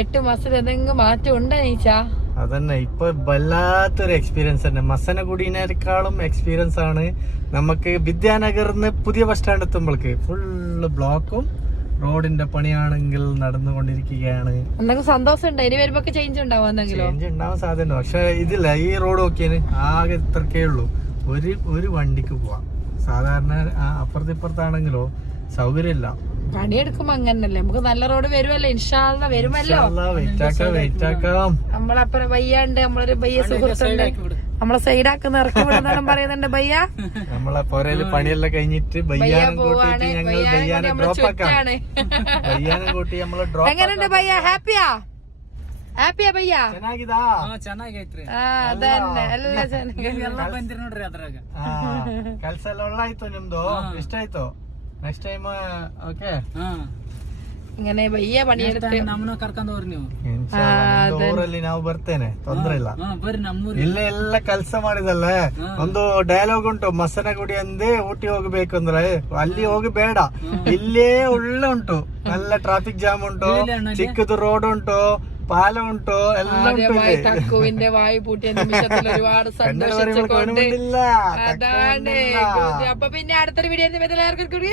എട്ട് മാസത്തിൽ എന്തെങ്കിലും മാറ്റം ഉണ്ടോ നീച്ചാ അതന്നെ ഇപ്പൊ വല്ലാത്തൊരു എക്സ്പീരിയൻസ് തന്നെ. മസനഗുഡിനേക്കാളും എക്സ്പീരിയൻസ് ആണ് നമുക്ക് വിദ്യാനഗറിന്ന് പുതിയ ബസ് സ്റ്റാൻഡ് എത്തുമ്പോൾക്ക്. ഫുള്ള് ബ്ലോക്കും റോഡിന്റെ പണിയാണെങ്കിൽ നടന്നുകൊണ്ടിരിക്കുകയാണ്. എന്തെങ്കിലും സന്തോഷം ഉണ്ടോ ഇനി വരുമ്പോ ചേഞ്ച് ഉണ്ടാവും ചേഞ്ച് ഉണ്ടാവാൻ സാധ്യത പക്ഷെ ഇതില്ല ഈ റോഡ് നോക്കിയാൽ ആകെ ഇത്രക്കേ ഉള്ളൂ. ഒരു ഒരു വണ്ടിക്ക് പോവാം. സാധാരണ ആ അപ്പുറത്ത് ഇപ്പുറത്താണെങ്കിലോ സൗകര്യമില്ല പണിയെടുക്കുമ്പോ അങ്ങനല്ലേ നമുക്ക് നല്ല റോഡ് വരുമല്ലോ ഇൻഷാല്ല വരുമല്ലോ വെയിറ്റ് ആക്കാം വെയിറ്റ് ആക്കാം നമ്മളപ്പുറം ബയ്യുണ്ട് നമ്മളൊരു ബയ്യ സുഹൃത്തുണ്ട് നമ്മളെ സൈഡാക്കുന്ന ഇറക്കി വിടുന്നെല്ലാം പറയുന്നുണ്ട് ബയ്യ നമ്മളെ പുരയില് പണിയെല്ലാം കഴിഞ്ഞിട്ട് ബയ്യ ബയ്യാനം പോവാണ് കൂട്ടിയിട്ട് ഞങ്ങൾ ബയ്യാനെ ബയ്യാനെ നമ്മള് ഡ്രോപ്പ് ആക്കാം ചുറ്റാണ് ബയ്യാനം കൂട്ടി നമ്മള് ഡ്രോപ്പ് എങ്ങനെയുണ്ട് ബയ്യ ഹാപ്പിയാ ഹാപ്പിയാ ബയ്യ ಚೆನ್ನಾಗಿದಾ ಚೆನ್ನಾಗೈತ್ರಿ ആ അതന്നെ ಎಲ್ಲ ಚೆನ್ನಾಗಿ ಎಲ್ಲ ಬಂದಿರಿ ನೋಡ್ರಿ ಅದ್ರಾಗ ಕೆಲ್ಸ ಎಲ್ಲ ಒಳ್ಳಾಯ್ತು ನಿಮ್ದು ಇಷ್ಟ ಆಯ್ತು ನೆಕ್ಸ್ಟ್ ಟೈಮ್ ಓಕೆ ಹಿಂಗನೆ ಬಯ್ಯ ಬಣಿ ಹೇಳ್ತೇವೆ ನಮ್ಮನ್ನ ಕರ್ಕೊಂಡು ಹೋಗ್ರಿ ನೀವು. ಊರಲ್ಲಿ ನಾವು ಬರ್ತೇನೆ ತೊಂದ್ರೆ ಇಲ್ಲ. ಬರ್ರಿ ನಮ್ಮೂರು ಇಲ್ಲೇ ಎಲ್ಲ ಕೆಲಸ ಮಾಡಿದಲ್ಲ ಒಂದು ಡೈಲಾಗ್ ಉಂಟು ಮಸನಗುಡಿ ಅಂದೇ ಊಟಿ ಹೋಗ್ಬೇಕು ಅಂದ್ರೆ ಅಲ್ಲಿ ಹೋಗಿ ಬೇಡ. ಇಲ್ಲೇ ಒಳ್ಳೆ ಉಂಟು ಎಲ್ಲ ಟ್ರಾಫಿಕ್ ಜಾಮ್ ಉಂಟು ಚಿಕ್ಕದು ರೋಡ್ ಉಂಟು പാലം ഉണ്ടോ എല്ലാം തക്കുവിന്റെ വായു പൂട്ടിയ നിമിഷത്തിൽ ഒരുപാട് സന്തോഷിച്ചുകൊണ്ട് അതാണ് അപ്പൊ പിന്നെ അടുത്തൊരു വീഡിയോ എല്ലാവർക്കും കൂടി?